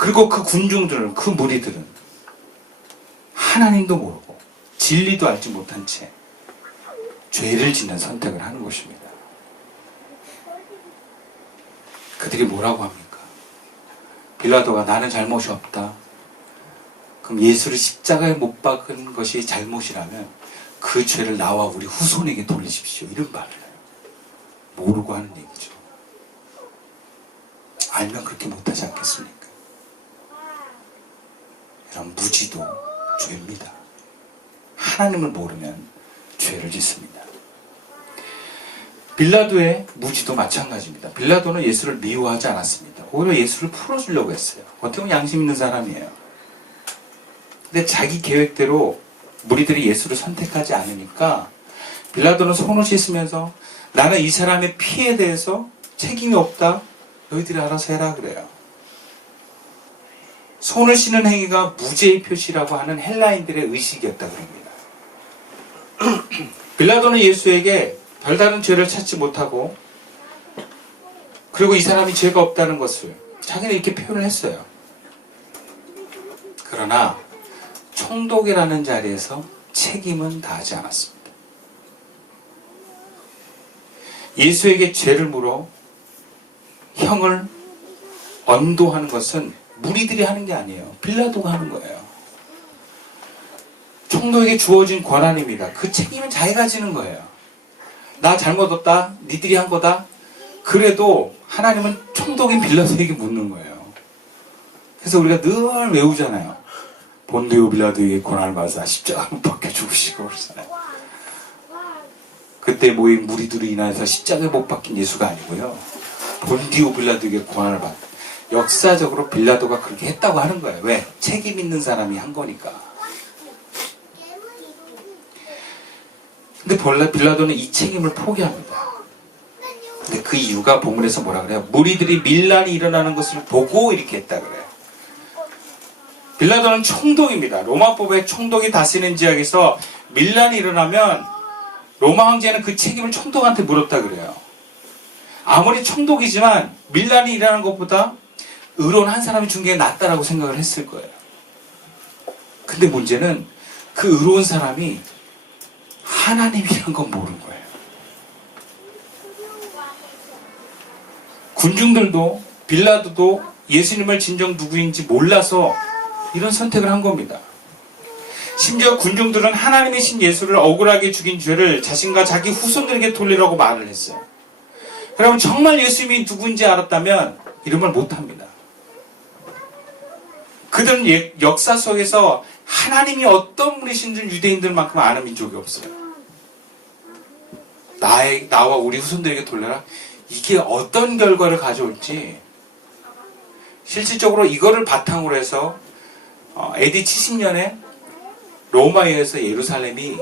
그리고 그 군중들은, 그 무리들은 하나님도 모르고 진리도 알지 못한 채 죄를 짓는 선택을 하는 것입니다. 그들이 뭐라고 합니까? 빌라도가 나는 잘못이 없다. 그럼 예수를 십자가에 못 박은 것이 잘못이라면 그 죄를 나와 우리 후손에게 돌리십시오. 이런 말을 해요. 모르고 하는 얘기죠. 알면 그렇게 못하지 않겠습니까? 이런 무지도 죄입니다. 하나님을 모르면 죄를 짓습니다. 빌라도의 무지도 마찬가지입니다. 빌라도는 예수를 미워하지 않았습니다. 오히려 예수를 풀어주려고 했어요. 어떻게 보면 양심 있는 사람이에요. 근데 자기 계획대로 무리들이 예수를 선택하지 않으니까 빌라도는 손을 씻으면서 나는 이 사람의 피에 대해서 책임이 없다. 너희들이 알아서 해라 그래요. 손을 씻는 행위가 무죄의 표시라고 하는 헬라인들의 의식이었다 그럽니다. 빌라도는 예수에게 별다른 죄를 찾지 못하고 그리고 이 사람이 죄가 없다는 것을 자기는 이렇게 표현을 했어요. 그러나 총독이라는 자리에서 책임은 다하지 않았습니다. 예수에게 죄를 물어 형을 언도하는 것은 무리들이 하는 게 아니에요. 빌라도가 하는 거예요. 총독에게 주어진 권한입니다. 그 책임은 자기가 지는 거예요. 나 잘못했다. 니들이 한 거다. 그래도 하나님은 총독인 빌라도에게 묻는 거예요. 그래서 우리가 늘 외우잖아요. 본디오 빌라도에게 권한을 받아서 십자가 못 박혀 죽으시고 그러잖아요. 그때 모인 무리들로 인해서 십자가에 못 박힌 예수가 아니고요. 본디오 빌라도에게 권한을 받. 역사적으로 빌라도가 그렇게 했다고 하는 거예요. 왜? 책임 있는 사람이 한 거니까. 근데 빌라도는 이 책임을 포기합니다. 근데 그 이유가 본문에서 뭐라 그래요? 무리들이 밀란이 일어나는 것을 보고 이렇게 했다 그래요. 빌라도는 총독입니다. 로마법의 총독이 다스리는 지역에서 밀란이 일어나면 로마 황제는 그 책임을 총독한테 물었다 그래요. 아무리 총독이지만 밀란이 일어나는 것보다 의로운 한 사람이 준 게 낫다라고 생각을 했을 거예요. 근데 문제는 그 의로운 사람이 하나님이란 건 모르는 거예요. 군중들도 빌라도도 예수님을 진정 누구인지 몰라서 이런 선택을 한 겁니다. 심지어 군중들은 하나님이신 예수를 억울하게 죽인 죄를 자신과 자기 후손들에게 돌리라고 말을 했어요. 그러면 정말 예수님이 누구인지 알았다면 이런 말 못합니다. 그들은 역사 속에서 하나님이 어떤 분이신 줄 유대인들만큼 아는 민족이 없어요. 나와 우리 후손들에게 돌려라. 이게 어떤 결과를 가져올지 실질적으로 이거를 바탕으로 해서 AD 70년에 로마에 의해서 예루살렘이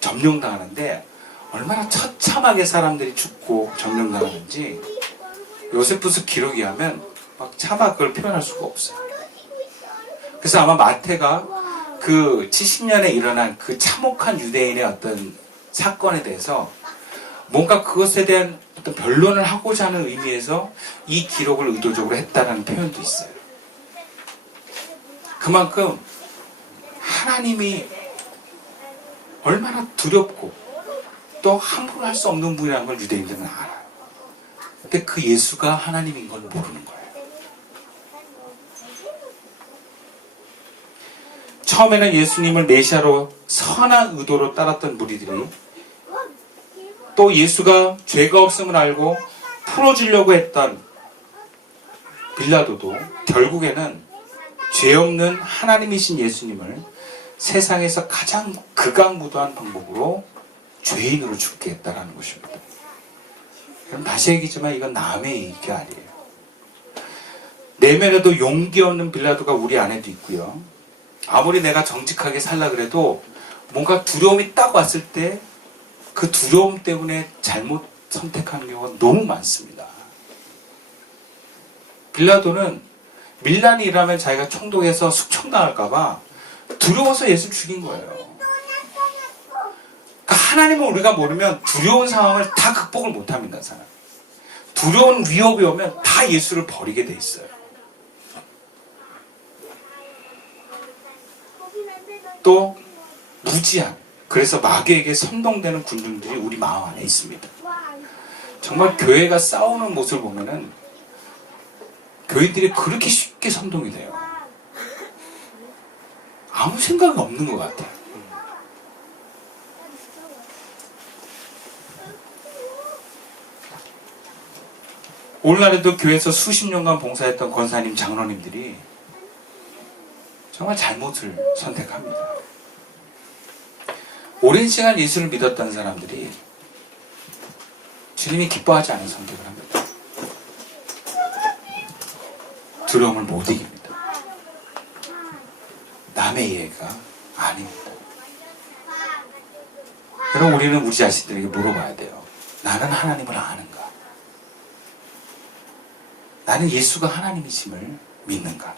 점령당하는데 얼마나 처참하게 사람들이 죽고 점령당하는지 요세푸스 기록에 하면 막 차마 그걸 표현할 수가 없어요. 그래서 아마 마태가 그 70년에 일어난 그 참혹한 유대인의 어떤 사건에 대해서 뭔가 그것에 대한 어떤 변론을 하고자 하는 의미에서 이 기록을 의도적으로 했다는 표현도 있어요. 그만큼 하나님이 얼마나 두렵고 또 함부로 할 수 없는 분이라는 걸 유대인들은 알아요. 근데 그 예수가 하나님인 걸 모르는 거예요. 처음에는 예수님을 메시아로 선한 의도로 따랐던 무리들이 또 예수가 죄가 없음을 알고 풀어주려고 했던 빌라도도 결국에는 죄 없는 하나님이신 예수님을 세상에서 가장 극악무도한 방법으로 죄인으로 죽게 했다라는 것입니다. 그럼 다시 얘기지만 이건 남의 얘기가 아니에요. 내면에도 용기 없는 빌라도가 우리 안에도 있고요. 아무리 내가 정직하게 살라 그래도 뭔가 두려움이 딱 왔을 때 그 두려움 때문에 잘못 선택하는 경우가 너무 많습니다. 빌라도는 밀란이 일어나면 자기가 총독에서 숙청당할까봐 두려워서 예수를 죽인 거예요. 그러니까 하나님은 우리가 모르면 두려운 상황을 다 극복을 못합니다. 사람. 두려운 위협이 오면 다 예수를 버리게 돼 있어요. 또 무지한, 그래서 마귀에게 선동되는 군중들이 우리 마음 안에 있습니다. 정말 교회가 싸우는 모습을 보면은 교인들이 그렇게 쉽게 선동이 돼요. 아무 생각이 없는 것 같아요. 오늘날에도 교회에서 수십 년간 봉사했던 권사님, 장로님들이 정말 잘못을 선택합니다. 오랜 시간 예수를 믿었던 사람들이 주님이 기뻐하지 않은 선택을 합니다. 두려움을 못 이깁니다. 남의 이해가 아닙니다. 그럼 우리는 우리 자신들에게 물어봐야 돼요. 나는 하나님을 아는가? 나는 예수가 하나님이심을 믿는가?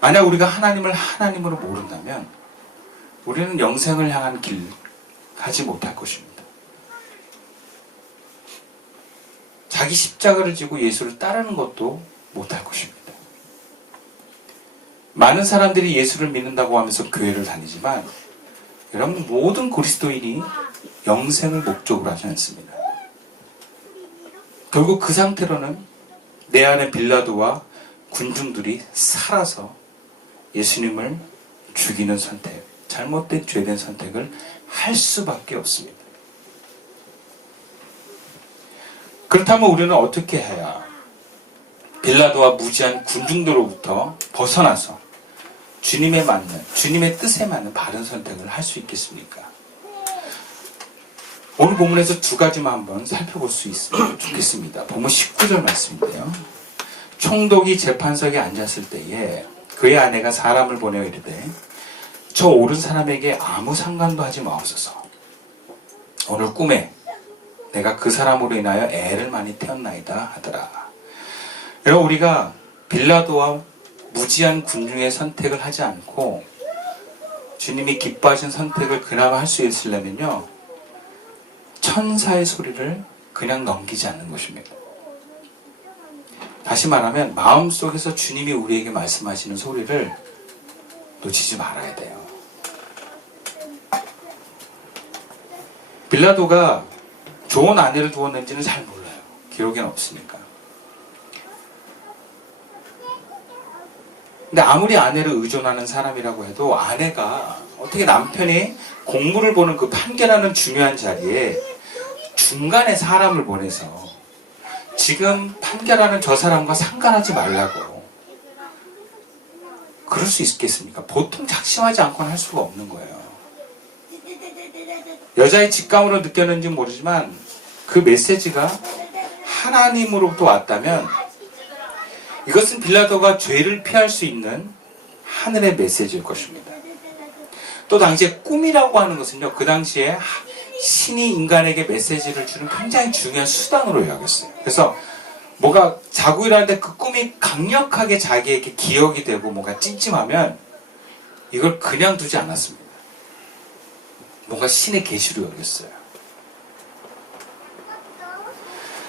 만약 우리가 하나님을 하나님으로 모른다면 우리는 영생을 향한 길 가지 못할 것입니다. 자기 십자가를 지고 예수를 따르는 것도 못할 것입니다. 많은 사람들이 예수를 믿는다고 하면서 교회를 다니지만 여러분, 모든 그리스도인이 영생을 목적으로 하지 않습니다. 결국 그 상태로는 내 안에 빌라도와 군중들이 살아서 예수님을 죽이는 선택, 잘못된 죄된 선택을 할 수밖에 없습니다. 그렇다면 우리는 어떻게 해야 빌라도와 무지한 군중들로부터 벗어나서 주님에 맞는, 주님의 뜻에 맞는 바른 선택을 할 수 있겠습니까? 오늘 본문에서 두 가지만 한번 살펴볼 수 있으면 좋겠습니다. 본문 19절 말씀인데요. 총독이 재판석에 앉았을 때에 그의 아내가 사람을 보내어 이르되 저 옳은 사람에게 아무 상관도 하지 마옵소서. 오늘 꿈에 내가 그 사람으로 인하여 애를 많이 태웠나이다 하더라. 여러분, 우리가 빌라도와 무지한 군중의 선택을 하지 않고 주님이 기뻐하신 선택을 그나마 할 수 있으려면요, 천사의 소리를 그냥 넘기지 않는 것입니다. 다시 말하면 마음속에서 주님이 우리에게 말씀하시는 소리를 놓치지 말아야 돼요. 빌라도가 좋은 아내를 두었는지는 잘 몰라요. 기록에는 없으니까. 근데 아무리 아내를 의존하는 사람이라고 해도 아내가 어떻게 남편이 공무를 보는 그 판결하는 중요한 자리에 중간에 사람을 보내서 지금 판결하는 저 사람과 상관하지 말라고 그럴 수 있겠습니까? 보통 작심하지 않고는 할 수가 없는 거예요. 여자의 직감으로 느꼈는지 모르지만 그 메시지가 하나님으로부터 왔다면 이것은 빌라도가 죄를 피할 수 있는 하늘의 메시지일 것입니다. 또 당시에 꿈이라고 하는 것은요, 그 당시에 신이 인간에게 메시지를 주는 굉장히 중요한 수단으로 여겼어요. 그래서 뭐가 자고 일어날 때 그 꿈이 강력하게 자기에게 기억이 되고 뭔가 찜찜하면 이걸 그냥 두지 않았습니다. 뭔가 신의 계시로 여겼어요.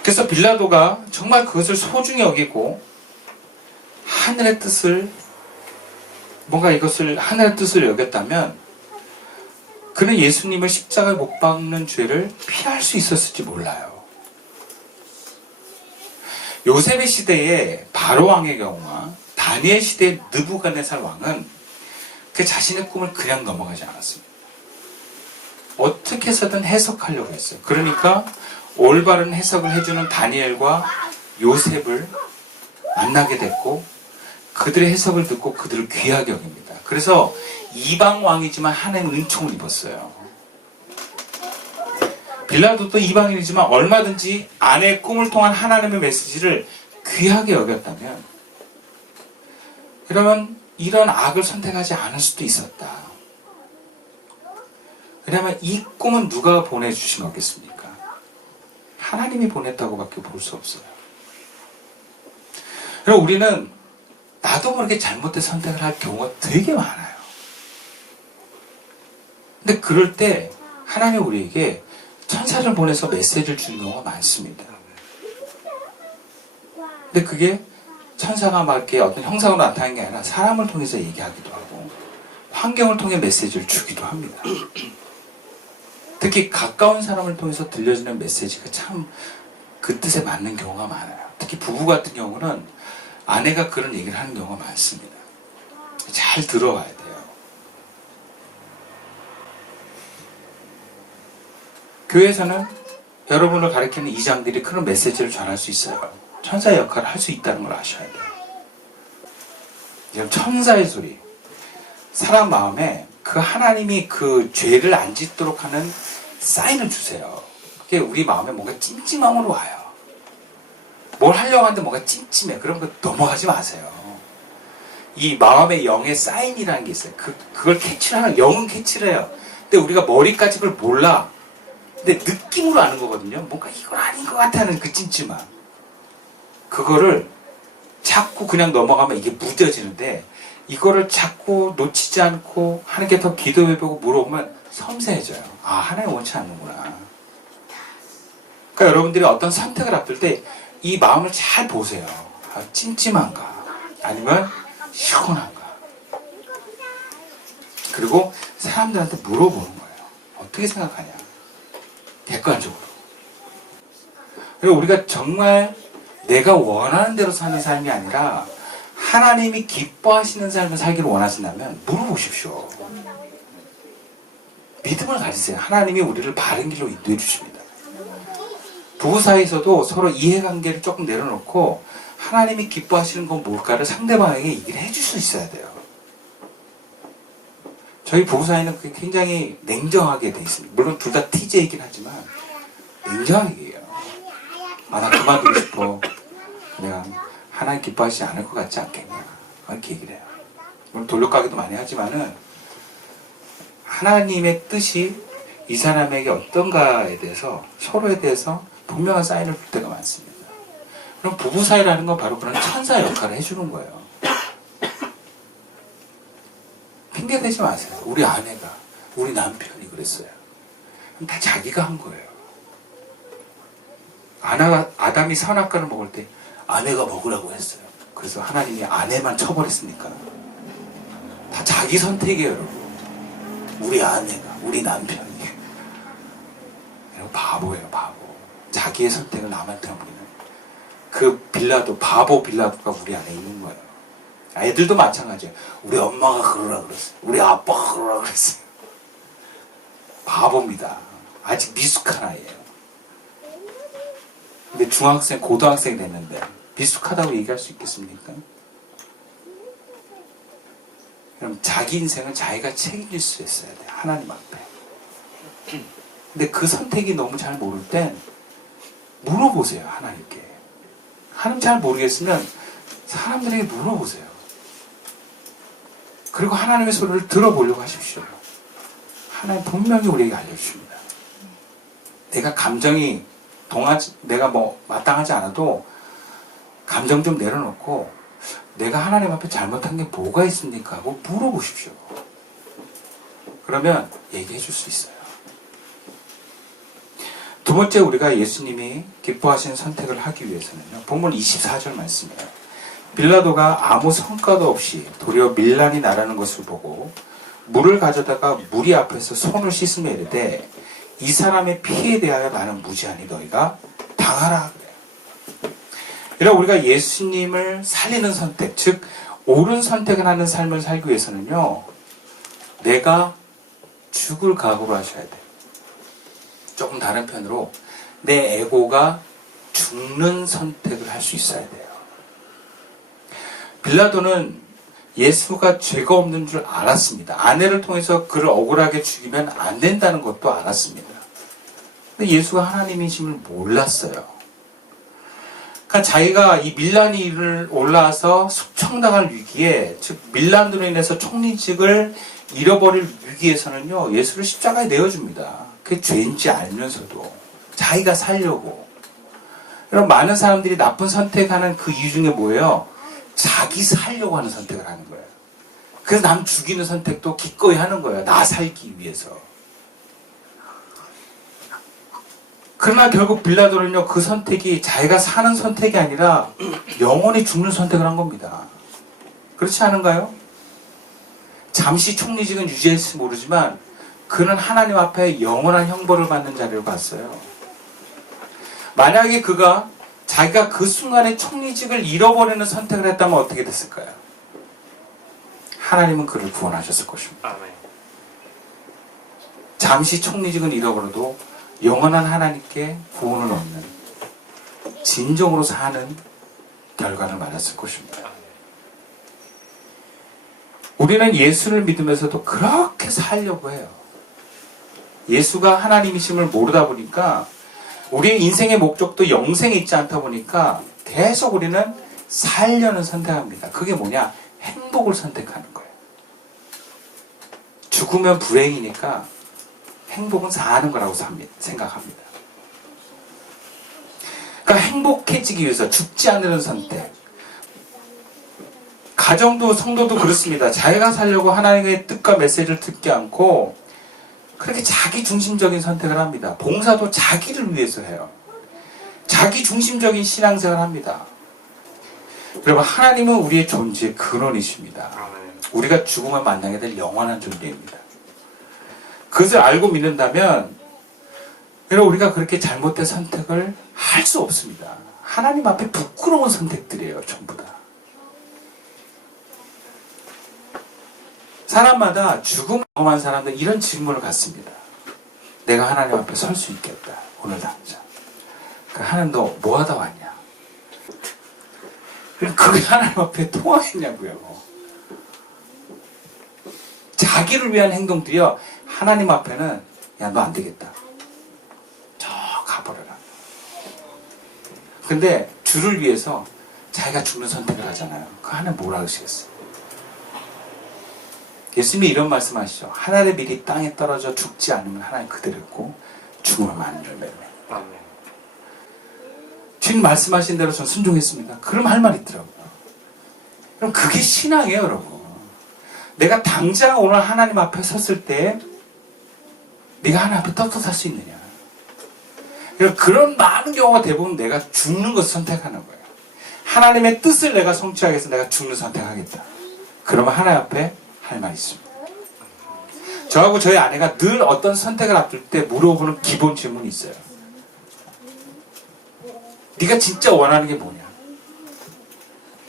그래서 빌라도가 정말 그것을 소중히 여기고 하늘의 뜻을, 뭔가 이것을 하늘의 뜻을 여겼다면 그는 예수님을 십자가에 못 박는 죄를 피할 수 있었을지 몰라요. 요셉의 시대의 바로 왕의 경우와 다니엘 시대의 느부갓네살 왕은 그 자신의 꿈을 그냥 넘어가지 않았습니다. 어떻게 해서든 해석하려고 했어요. 그러니까 올바른 해석을 해주는 다니엘과 요셉을 만나게 됐고 그들의 해석을 듣고 그들을 귀하게 여깁니다. 그래서 이방 왕이지만 하나님의 은총을 입었어요. 빌라도도 이방인이지만 얼마든지 아내의 꿈을 통한 하나님의 메시지를 귀하게 여겼다면 그러면 이런 악을 선택하지 않을 수도 있었다. 왜냐하면 이 꿈은 누가 보내주신 거겠습니까? 하나님이 보냈다고밖에 볼 수 없어요. 그럼 우리는 나도 모르게 잘못된 선택을 할 경우가 되게 많아요. 근데 그럴 때 하나님이 우리에게 천사를 보내서 메시지를 주는 경우가 많습니다. 근데 그게 천사가 막 이렇게 어떤 형상으로 나타나는 게 아니라 사람을 통해서 얘기하기도 하고 환경을 통해 메시지를 주기도 합니다. 특히 가까운 사람을 통해서 들려주는 메시지가 참 그 뜻에 맞는 경우가 많아요. 특히 부부 같은 경우는 아내가 그런 얘기를 하는 경우가 많습니다. 잘 들어봐야 돼요. 교회에서는 여러분을 가리키는 이장들이 그런 메시지를 전할 수 있어요. 천사의 역할을 할 수 있다는 걸 아셔야 돼요. 지금 천사의 소리, 사람 마음에 그 하나님이 그 죄를 안 짓도록 하는 사인을 주세요. 그게 우리 마음에 뭔가 찜찜함으로 와요. 뭘 하려고 하는데 뭔가 찜찜해. 그런 거 넘어가지 마세요. 이 마음의 영의 사인이라는 게 있어요. 그걸 캐치를 하는, 영은 캐치를 해요. 근데 우리가 머리까지 그걸 몰라. 근데 느낌으로 아는 거거든요. 뭔가 이건 아닌 것 같다는 그 찜찜함. 그거를 자꾸 그냥 넘어가면 이게 무뎌지는데, 이거를 자꾸 놓치지 않고 하는 게 더 기도해보고 물어보면 섬세해져요. 아, 하나님 원치 않는구나. 그러니까 여러분들이 어떤 선택을 앞둘 때 이 마음을 잘 보세요. 아, 찜찜한가? 아니면 시원한가? 그리고 사람들한테 물어보는 거예요. 어떻게 생각하냐? 객관적으로. 그리고 우리가 정말 내가 원하는 대로 사는 삶이 아니라 하나님이 기뻐하시는 삶을 살기를 원하신다면 물어보십시오. 믿음을 가지세요. 하나님이 우리를 바른 길로 인도해 주십니다. 부부 사이에서도 서로 이해관계를 조금 내려놓고 하나님이 기뻐하시는 건 뭘까를 상대방에게 얘기를 해줄 수 있어야 돼요. 저희 부부 사이는 그게 굉장히 냉정하게 돼 있습니다. 물론 둘 다 TJ이긴 하지만 냉정하게 얘기해요. 아, 나 그만두고 싶어. 내가 하나님 기뻐하시지 않을 것 같지 않겠냐. 그렇게 얘기를 해요. 물론 돌려가기도 많이 하지만은 하나님의 뜻이 이 사람에게 어떤가에 대해서, 서로에 대해서 분명한 사인을 줄 때가 많습니다. 그럼 부부 사이라는 건 바로 그런 천사 역할을 해주는 거예요. 핑계 대지 마세요. 우리 아내가, 우리 남편이 그랬어요. 다 자기가 한 거예요. 아담이 선악과를 먹을 때 아내가 먹으라고 했어요. 그래서 하나님이 아내만 쳐버렸으니까. 다 자기 선택이에요, 여러분. 우리 아내가, 우리 남편이. 바보예요, 바보. 자기의 선택을 남한테 하는 그 빌라도, 바보 빌라도가 우리 안에 있는 거예요. 애들도 마찬가지예요. 우리 엄마가 그러라 그랬어요. 우리 아빠가 그러라 그랬어요. 바보입니다. 아직 미숙한 아이예요. 근데 중학생, 고등학생 됐는데 미숙하다고 얘기할 수 있겠습니까? 그럼 자기 인생은 자기가 책임질 수 있어야 돼요. 하나님 앞에. 근데 그 선택이 너무 잘 모를 땐 물어보세요. 하나님께. 하나님 잘 모르겠으면 사람들에게 물어보세요. 그리고 하나님의 소리를 들어보려고 하십시오. 하나님 분명히 우리에게 알려주십니다. 내가 감정이 내가 마땅하지 않아도 감정 좀 내려놓고 내가 하나님 앞에 잘못한 게 뭐가 있습니까? 하고 물어보십시오. 그러면 얘기해 줄 수 있어요. 두 번째, 우리가 예수님이 기뻐하시는 선택을 하기 위해서는요, 본문 24절 말씀이에요. 빌라도가 아무 성과도 없이 도리어 밀란이 나라는 것을 보고 물을 가져다가 무리 앞에서 손을 씻으며 이르되 이 사람의 피에 대하여 나는 무지하니 너희가 당하라 그래요. 이런 우리가 예수님을 살리는 선택, 즉 옳은 선택을 하는 삶을 살기 위해서는요, 내가 죽을 각오로 하셔야 돼요. 조금 다른 편으로 내 에고가 죽는 선택을 할 수 있어야 돼요. 빌라도는 예수가 죄가 없는 줄 알았습니다. 아내를 통해서 그를 억울하게 죽이면 안 된다는 것도 알았습니다. 근데 예수가 하나님이심을 몰랐어요. 그러니까 자기가 이 밀란이 올라와서 숙청당할 위기에, 즉 밀란으로 인해서 총리직을 잃어버릴 위기에서는요, 예수를 십자가에 내어줍니다. 그게 죄인지 알면서도 자기가 살려고. 그럼 많은 사람들이 나쁜 선택하는 그 이유 중에 뭐예요? 자기 살려고 하는 선택을 하는 거예요. 그래서 남 죽이는 선택도 기꺼이 하는 거예요. 나 살기 위해서. 그러나 결국 빌라도는요, 그 선택이 자기가 사는 선택이 아니라 영원히 죽는 선택을 한 겁니다. 그렇지 않은가요? 잠시 총리직은 유지했을지 모르지만 그는 하나님 앞에 영원한 형벌을 받는 자리로 갔어요. 만약에 그가 자기가 그 순간에 총리직을 잃어버리는 선택을 했다면 어떻게 됐을까요? 하나님은 그를 구원하셨을 것입니다. 아멘. 잠시 총리직은 잃어버려도 영원한 하나님께 구원을 얻는 진정으로 사는 결과를 맞았을 것입니다. 우리는 예수를 믿으면서도 그렇게 살려고 해요. 예수가 하나님이심을 모르다 보니까 우리의 인생의 목적도 영생에 있지 않다 보니까 계속 우리는 살려는 선택합니다. 그게 뭐냐? 행복을 선택하는 거예요. 죽으면 불행이니까 행복은 사는 거라고 생각합니다. 그러니까 행복해지기 위해서 죽지 않으려는 선택. 가정도 성도도 그렇습니다. 자기가 살려고 하나님의 뜻과 메시지를 듣지 않고 그렇게 자기 중심적인 선택을 합니다. 봉사도 자기를 위해서 해요. 자기 중심적인 신앙생활을 합니다. 여러분, 하나님은 우리의 존재의 근원이십니다. 우리가 죽으면 만나게 될 영원한 존재입니다. 그것을 알고 믿는다면 여러분, 우리가 그렇게 잘못된 선택을 할 수 없습니다. 하나님 앞에 부끄러운 선택들이에요. 전부 다. 사람마다 죽음을 경험한 사람들은 이런 질문을 갖습니다. 내가 하나님 앞에 설 수 있겠다. 오늘 당장. 하나님 너 뭐하다 왔냐? 그게 하나님 앞에 통하겠냐고요. 자기를 위한 행동들이요. 하나님 앞에는 야 너 안 되겠다. 저 가버려라. 근데 주를 위해서 자기가 죽는 선택을 하잖아요. 그 하나님 뭐라 하시겠어요? 예수님이 이런 말씀하시죠. 하늘의 밀이 땅에 떨어져 죽지 않으면 하나님 그대로 있고 죽으면 많은 열매를 맺는다. 주님 말씀하신 대로 전 순종했습니다. 그럼 할 말 있더라고요. 그럼 그게 신앙이에요, 여러분. 내가 당장 오늘 하나님 앞에 섰을 때 네가 하나님 앞에 떳떳할 수 있느냐. 그런 많은 경우가 대부분 내가 죽는 것을 선택하는 거예요. 하나님의 뜻을 내가 성취하기 위해서 내가 죽는 선택하겠다. 그러면 하나님 앞에 할 말이 있습니다. 저하고 저희 아내가 늘 어떤 선택을 앞둘 때 물어보는 기본 질문이 있어요. 네가 진짜 원하는 게 뭐냐?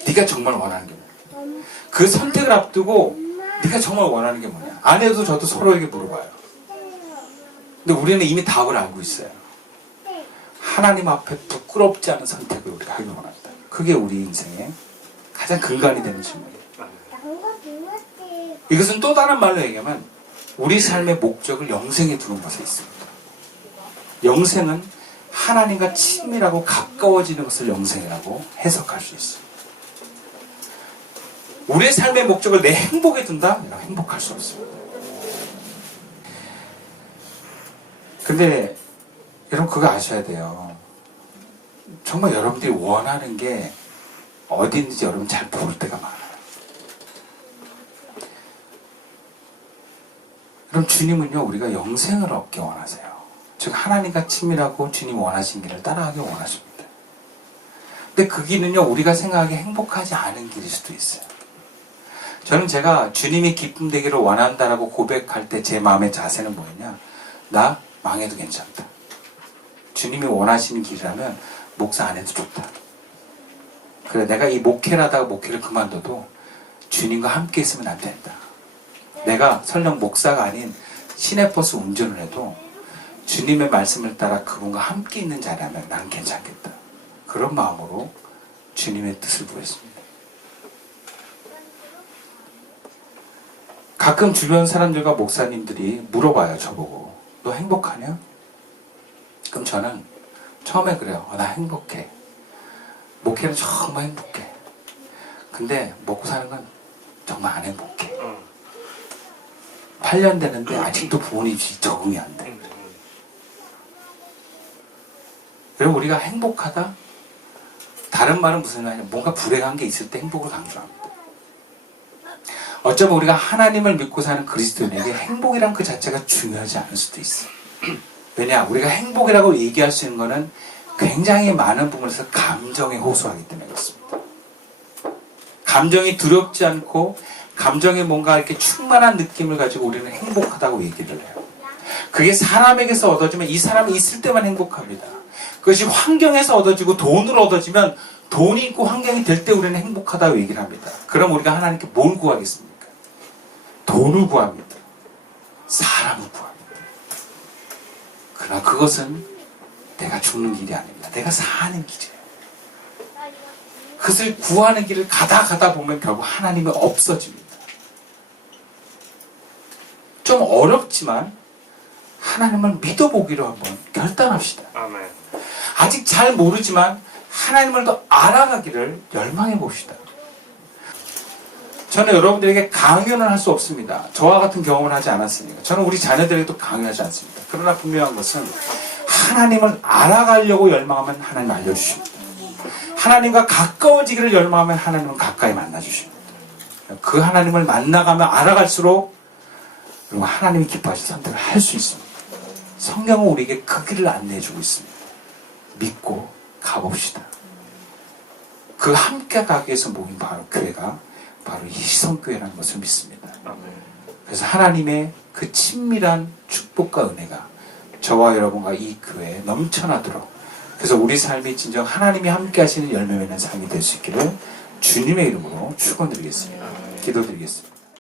네가 정말 원하는 게 뭐냐? 그 선택을 앞두고 네가 정말 원하는 게 뭐냐? 아내도 저도 서로에게 물어봐요. 근데 우리는 이미 답을 알고 있어요. 하나님 앞에 부끄럽지 않은 선택을 우리가 하길 원한다. 그게 우리 인생의 가장 근간이 되는 질문이에요. 이것은 또 다른 말로 얘기하면 우리 삶의 목적을 영생에 두는 것에 있습니다. 영생은 하나님과 친밀하고 가까워지는 것을 영생이라고 해석할 수 있어요. 우리의 삶의 목적을 내 행복에 둔다? 내가 행복할 수 없습니다. 근데 여러분 그거 아셔야 돼요. 정말 여러분들이 원하는 게 어디 있는지 여러분 잘 모를 때가 많아요. 그럼 주님은요, 우리가 영생을 얻기 원하세요. 즉 하나님과 친밀하고 주님 원하신 길을 따라가기 원하십니다. 근데 그 길은요, 우리가 생각하기에 행복하지 않은 길일 수도 있어요. 저는 제가 주님이 기쁨 되기를 원한다라고 고백할 때 제 마음의 자세는 뭐였냐? 나 망해도 괜찮다. 주님이 원하시는 길이라면 목사 안 해도 좋다. 그래, 내가 이 목회를 하다가 목회를 그만둬도 주님과 함께 있으면 안 된다. 내가 설령 목사가 아닌 시내버스 운전을 해도 주님의 말씀을 따라 그분과 함께 있는 자라면 난 괜찮겠다. 그런 마음으로 주님의 뜻을 구했습니다. 가끔 주변 사람들과 목사님들이 물어봐요. 저보고 너 행복하냐? 그럼 저는 처음에 그래요. 나 행복해. 목회는 정말 행복해. 근데 먹고 사는 건 정말 안 행복해. 8년 되는데 아직도 부모님이 적응이 안 돼. 그리고 우리가 행복하다? 다른 말은 무슨 말이냐? 뭔가 불행한 게 있을 때 행복을 강조합니다. 어쩌면 우리가 하나님을 믿고 사는 그리스도인에게 행복이란 그 자체가 중요하지 않을 수도 있어. 왜냐? 우리가 행복이라고 얘기할 수 있는 것은 굉장히 많은 부분에서 감정에 호소하기 때문에 그렇습니다. 감정이 두렵지 않고 감정에 뭔가 이렇게 충만한 느낌을 가지고 우리는 행복하다고 얘기를 해요. 그게 사람에게서 얻어지면 이 사람이 있을 때만 행복합니다. 그것이 환경에서 얻어지고 돈으로 얻어지면 돈이 있고 환경이 될 때 우리는 행복하다고 얘기를 합니다. 그럼 우리가 하나님께 뭘 구하겠습니까? 돈을 구합니다. 사람을 구합니다. 그러나 그것은 내가 죽는 길이 아닙니다. 내가 사는 길이에요. 그것을 구하는 길을 가다 보면 결국 하나님이 없어집니다. 좀 어렵지만 하나님을 믿어보기로 한번 결단합시다. 아멘. 아직 잘 모르지만 하나님을 더 알아가기를 열망해 봅시다. 저는 여러분들에게 강요는 할 수 없습니다. 저와 같은 경험을 하지 않았으니까. 저는 우리 자녀들에게도 강요하지 않습니다. 그러나 분명한 것은 하나님을 알아가려고 열망하면 하나님 알려주십니다. 하나님과 가까워지기를 열망하면 하나님은 가까이 만나주십니다. 그 하나님을 만나가며 알아갈수록 그리고 하나님이 기뻐하신 선택을 할 수 있습니다. 성경은 우리에게 그 길을 안내해주고 있습니다. 믿고 가봅시다. 그 함께 가기 위해서 모인 바로 교회가 바로 이 희성교회라는 것을 믿습니다. 그래서 하나님의 그 친밀한 축복과 은혜가 저와 여러분과 이 교회에 넘쳐나도록, 그래서 우리 삶이 진정 하나님이 함께 하시는 열매 맺는 삶이 될 수 있기를 주님의 이름으로 축원드리겠습니다. 기도드리겠습니다.